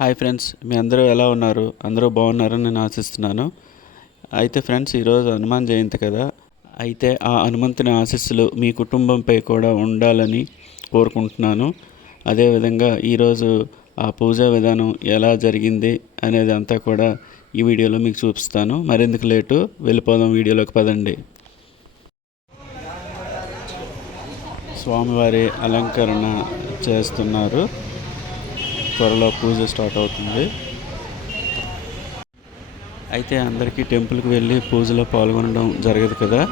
Hi friends మీ అందరూ ఎలా ఉన్నారు? అందరూ బాగున్నారని నేను ఆశిస్తున్నాను. అయితే ఫ్రెండ్స్ ఈరోజు హనుమాన్ జయంతి కదా. అయితే ఆ హనుమంతుని ఆశీస్సులు మీ కుటుంబంపై కూడా ఉండాలని కోరుకుంటున్నాను. అదేవిధంగా ఈరోజు ఆ పూజా విధానం ఎలా జరిగింది అనేది అంతా కూడా ఈ వీడియోలో మీకు చూపిస్తాను. మరెందుకు లేటు వెళ్ళిపోదాం వీడియోలోకి పదండి. స్వామివారి అలంకరణ చేస్తున్నారు. త్వరలో పూజ స్టార్ట్ అవుతుంది. అయితే అందరికీ టెంపుల్కి వెళ్ళి పూజలో పాల్గొనడం జరగదు కదా?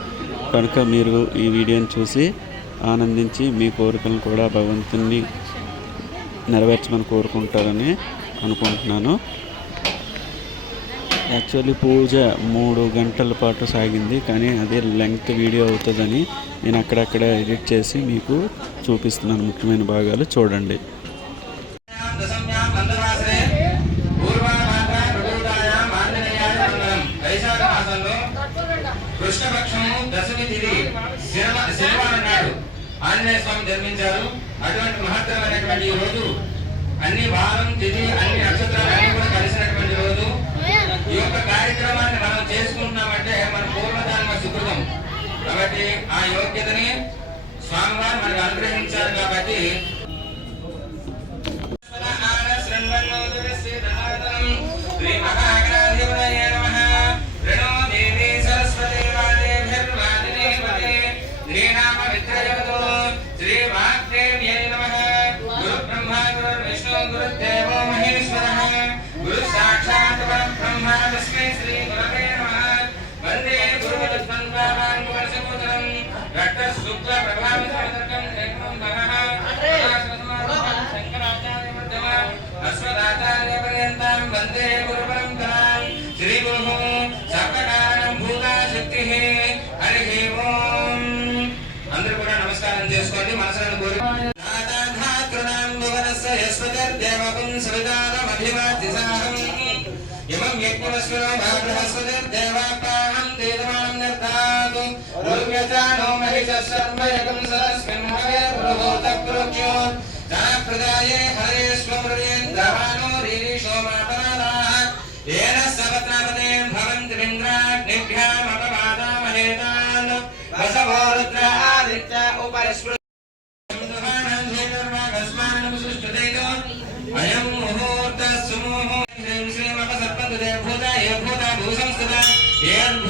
కనుక మీరు ఈ వీడియోని చూసి ఆనందించి మీ కోరికలను కూడా భగవంతుని నెరవేర్చమని కోరుకుంటారని అనుకుంటున్నాను. యాక్చువల్లీ పూజ మూడు గంటల పాటు సాగింది కానీ అదే లెంగ్త్ వీడియో అవుతుందని నేను అక్కడక్కడ ఎడిట్ చేసి మీకు చూపిస్తున్నాను ముఖ్యమైన భాగాలు. చూడండి. ఆంజనేయ స్వామి జన్మించారు. అటువంటి మహత్తరమైనటువంటి ఈ రోజు అన్ని వారం తిథి అన్ని నక్షత్రాలు అన్ని కూడా కలిసినటువంటి రోజు. ఈ యొక్క కార్యక్రమాన్ని మనం చేసుకుంటున్నామంటే మన పూర్వధాన్మ సుకృతం. కాబట్టి ఆ యోగ్యతని స్వామివారు మనకు అనుగ్రహించారు కాబట్టి శుక్ల नो महिषर्मयकं सरस्मिन्मये पुरहोतक्रुक्यो दाप्रदाये हरे स्वमृदेन्द्रभानो रीरीशो मातनादाः येन सवत्नापदे भवन्ति वसवो रुद्र आदित्य उपरिस्पृ अयं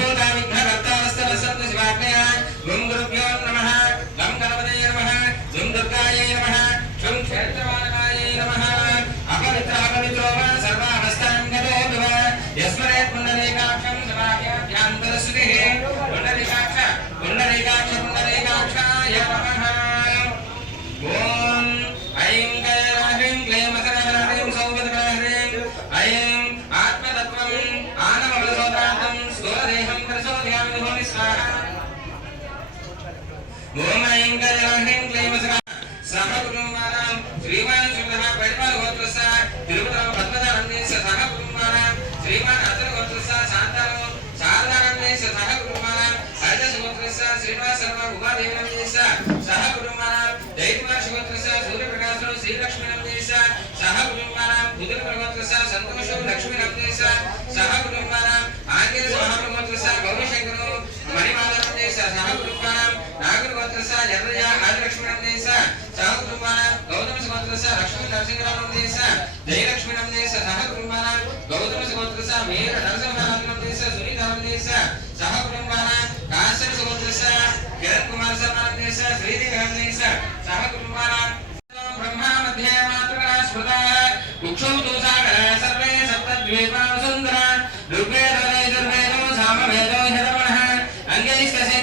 కుటుంబానాం బుధుల సంతోషం లక్ష్మీ నమేశ సహ కుటుంబానాం ఆంగిర మహాప్రగోత్రస్య గౌరీశంకరం మణిమాల సహ కుటుంబానాం నాగర గోత్రస్య ఆదిలక్ష్మీ నమేశ సహ కుటుంబానాం గౌతమ సుగోత్రస్య లక్ష్మీ నరసింహరావు జయలక్ష్మీ నమేశ సహ కుటుంబానాం గౌతమ సుగోత్రస్య వీర నరసింహరావు నమేశ సహ కుటుంబానాం కాశ్యప సుగోత్రస్య కిరణ్ కుమార్ శ్రీదేవి సహ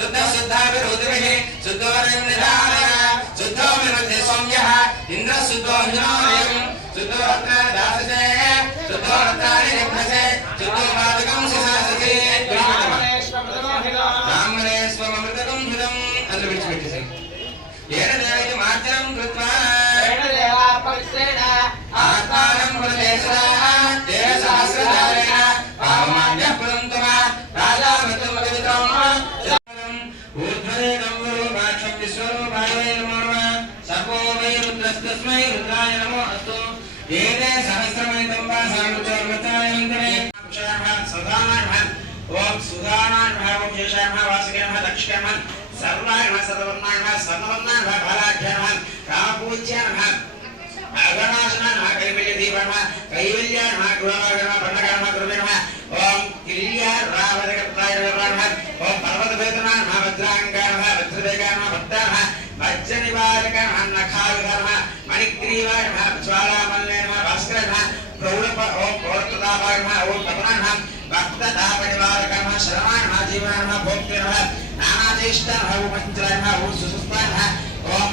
शुद्धशुद्धाभिरुद्भिः शुद्धोरं निधानय शुद्धो विरुद्धे सौम्यः इन्द्रशुद्धो हिनोयं शुद्धो अत्र सहस्रमय नमो अस्तु। एते सहस्रमयितं वा सामृतवर्मतायन्तरे पुरुषाः सुधानाः ॐ सुधानाः ॐ येषाः वासुदेवः दक्षिणः सर्वाः सदवर्णाः समवर्णाः बालाढ्याः रामपूज्याः अगणाशनाः कैवल्यदीपाः कैवल्याः गुणागणः पण्डकाः నమ జీవన నమ భోక్తి నమ నానాదేష్ట నమ ఓం పంచరాయ నమ ఓం సుసుస్త నమ ఓం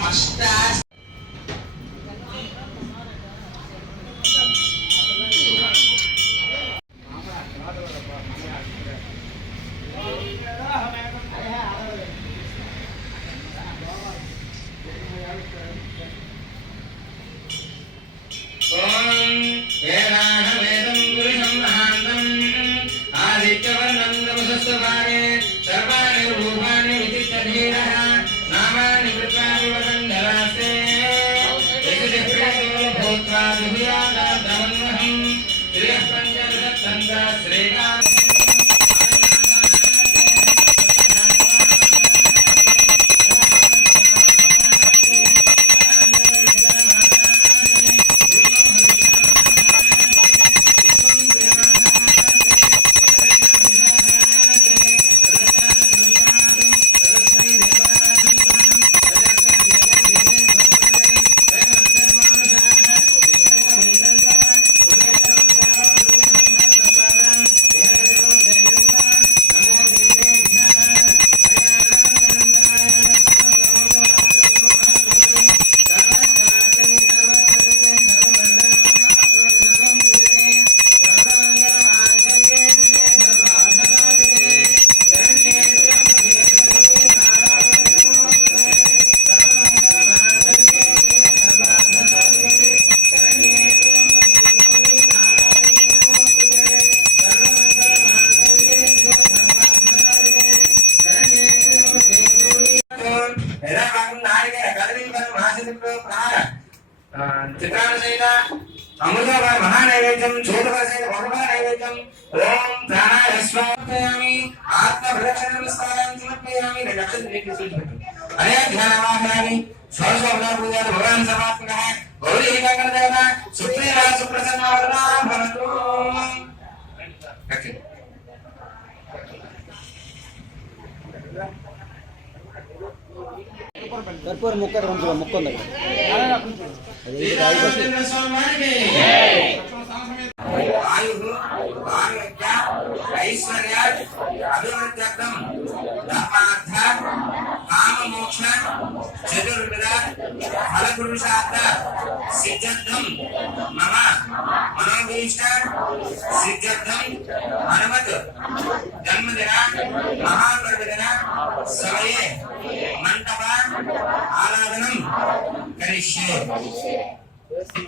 అమృత మహానైవేద్యం చూడవలసిన భగవా నైవేద్యం ఓం ప్రాణాయ స్వామి ఆత్మ ప్రదక్షిణ నమస్కారం సమర్పయామి రెండు అక్షరం నీటి సూచించండి అనే ధ్యానవాహనాన్ని సరస్వత పూజాలు భగవాన్ సమాత్మక గౌరీ ఏకాగ్ర దేవత సుప్రీమ సుప్రసన్న వరదా భవతు ఓకే కర్పూర ముక్క అక్కడ ఉంచుకో ముక్క ఉంది అక్కడ అది ఇది రాయి పట్టు. ఆయుః ఆరోగ్య ఐశ్వర్య అభివృద్ధ్యర్థం ధర్మార్థ కామమోక్ష చతుర్విధ ఫలపురుషార్థ సిద్ధ్యర్థం మమ మనోభీష్ట సిద్ధ్యర్థం హనుమత్ జన్మదిన మహాపర్వదిన సమయే మంటప ఆరాధనం 开心啊你